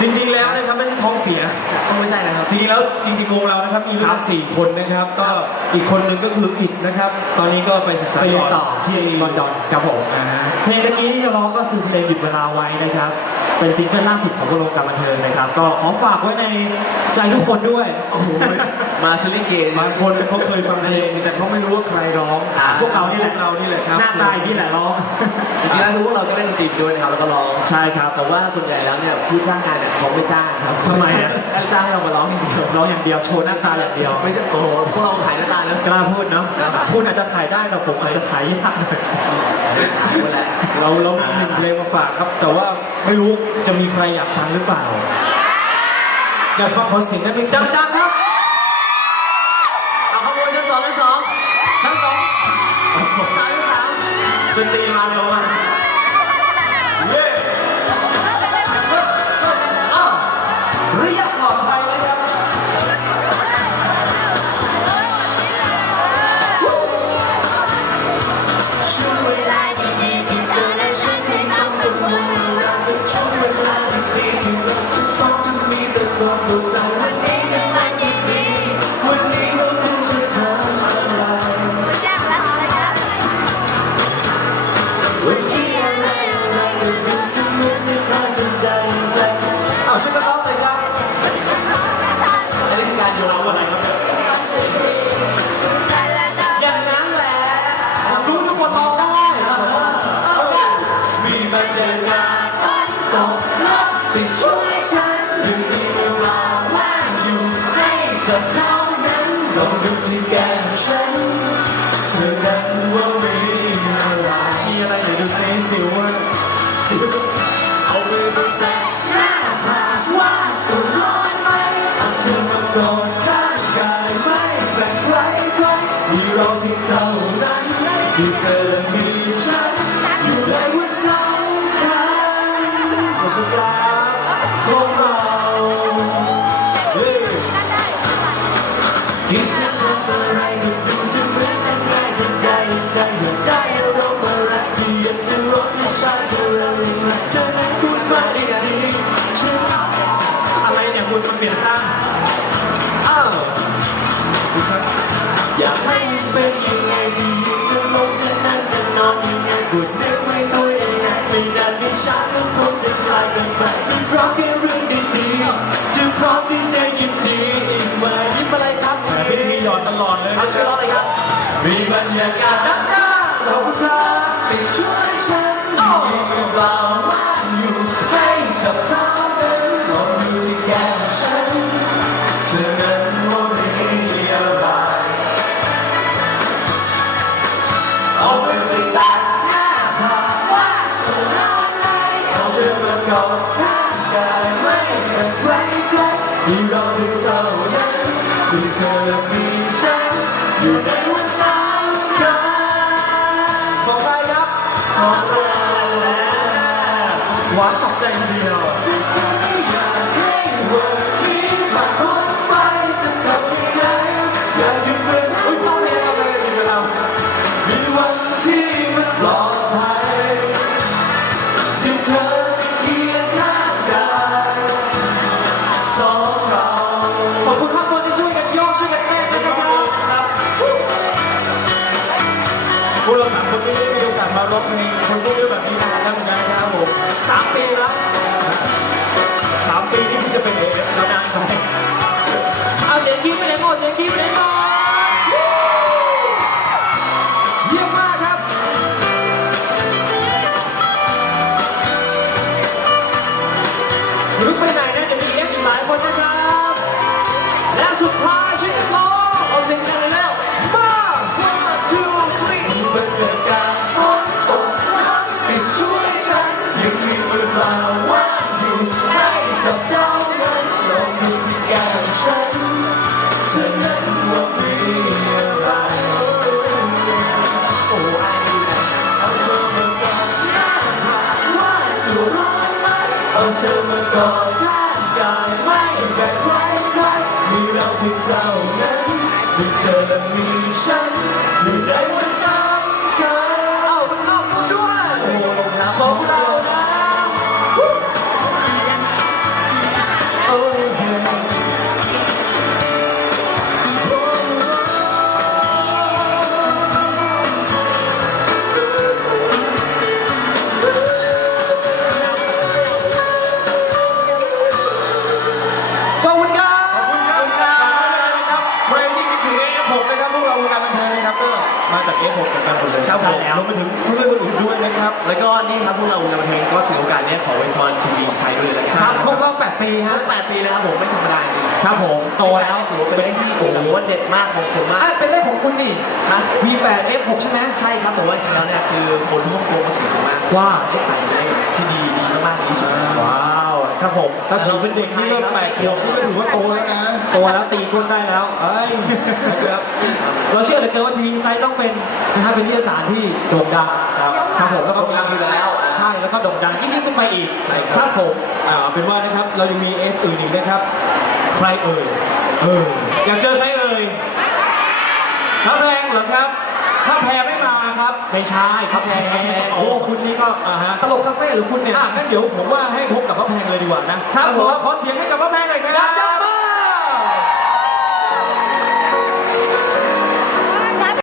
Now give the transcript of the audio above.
จริงๆแล้วนะครับไม่ใช่ท้องเสีย ก็ไม่ใช่นะครับ จริงๆแล้วจริงๆวงเรานะครับมีด้วยกันสี่คนนะครับ ก็อีกคนหนึ่งก็คืออิดนะครับ ตอนนี้ก็ไปศึกษาไปเรียนต่อที่ลอนดอนครับผมอ่าฮะเพลงตะกี้ที่จะร้องก็คือเพลงหยุดเวลาไว้นะครับ เป็นซิงเกิลล่าสุดของวงการบันเทิงนะครับ ก็ขอฝากไว้ในใจทุกคนด้วย โอ้โห มาซิลิเกน บางคนเขาเคยฟังเพลงแต่เขาไม่รู้ว่าใครร้องอ่า พวกเรานี่แหละพวกเรานี่แหละครับหน้าตาอย่างนี้แหละร้อง จริงๆแล้วคือพวกเราก็เล่นดนตรีด้วยนะครับแล้วก็ร้อง ใช่ครับ แต่ว่าส่วนใหญ่แล้วเนี่ยผู้จ้างงานเนี่ยเขาไม่จ้างครับทำไมอะ เขาจ้างให้เรามาร้องอย่างเดียวร้องอย่างเดียวโชว์หน้าตาอย่างเดียว ไม่ใช่โอ้โหพวกเราขายหน้าตาเนอะกล้าพูดเนาะครับคุณอาจจะขายได้แต่ผมอาจจะขายยากหน่อยขายหมดแหละเราเรามีหนึ่งเพลงมาฝากครับ แต่ว่าไม่รู้จะมีใครอยากฟังหรือเปล่าอยากฟังขอเสียงได้ไหมครับดังๆครับ ทั้งสองสามชั้นสามดนตรีมาเร็วมาก เธอเท่านั้นลองดูที่แก้มฉัน เป็นยังไงที่ยืนจะลงจะนั่งจะนอนยังไงกดเนื้อไม่ตัวยังไงไม่นานไม่ช้าก็คงจะกลายเป็นไปเป็นเพราะแค่เรื่องดีๆจะพร้อมที่จะยินดีอีกไหมยิ้มอะไรครับพิธีหยอดตลอดเลยเอาช่วยร้องเลยครับมีบรรยากาศด้านหน้าขอบคุณครับไปช่วยฉัน โยกช่วยกันเต้นนะครับครับพวกเราสามคนไม่ได้มีโอกาสมาร้องเพลงคนพวกเยอะแบบนี้นา สามปีแล้วสามปีนี่เพิ่งจะเป็นเอกแล้วนานไปเอาเสียงกิ้วไปไหนหมดเสียงกิ้วไปไหนหมดเยี่ยมมากครับลุกไปไหน เธอนั้นว่ามีอะไรโอ้ไอ้อาเธอมากอดร่าตัวร้อนไหมเอาเธอมากอดข้างกายไม่แบ่งใครใครมีเราเพียงเจ้านั้นมีเธอและมีฉันอยู่ในวัน ใช่แล้ว รวมไปถึงเพื่อนๆคนอื่นด้วยนะครับ แล้วก็นี่ครับพวกเราวงการบันเทิงก็ถือโอกาสเนี้ยขอไว้พรทีวีใช้ด้วยเลยนะคครัรับบครบรอบ8ปีฮะแปดปีแล้วครับผมไม่ธรรมดาจริงครับผมโตแล้วถือว่าเป็นเลขที่โอ้โหว่าเด็ดมากมงคลมากอะเป็นเลขของคุณนี่ นะ V8 F6 ใช่ไหมใช่ครับแต่ว่าจริงๆแล้วเนี่ยคือคนที่ฮ่องกงมาถือกันมากว่าเลขแปดเป็นเลขที่ดีดีมากๆดีที่สุดว้าว ครับผมถ้าถือเป็นเด็กที่เริ่มแปดขวบนี่ก็ถือว่าโตแล้วนะโตแล้วตีก้นได้แล้วเอ้ยนะครับเราเชื่อเหลือเกินว่าทีวีไซต์ต้องเป็นนะฮะเป็นนิตยสารที่โด่งดังครับครับผมแล้วก็มีโด่งดังอยู่แล้ว ใช่แล้วก็โด่งดังยิ่งๆขึ้นไปอีกใช่ครับครับผมอ่าเอาเป็นว่านะครับเรายังมีเอฟอื่นอีกนะครับ ใครเอ่ยเอออยากเจอใครเอ่ยถ้าแพงเหรอครับถ้าแพงไม่มาครับ ไม่ใช่ถ้าแพงโอ้คุณนี่ ก็อ่าฮะตลกคาเฟ่หรือคุณเนี่ยอะงั้นเดี๋ยวผมว่าให้พบกับพระแพงเลยดีกว่านะครับผมขอเสียงให้กับพระแพงหน่อยครับ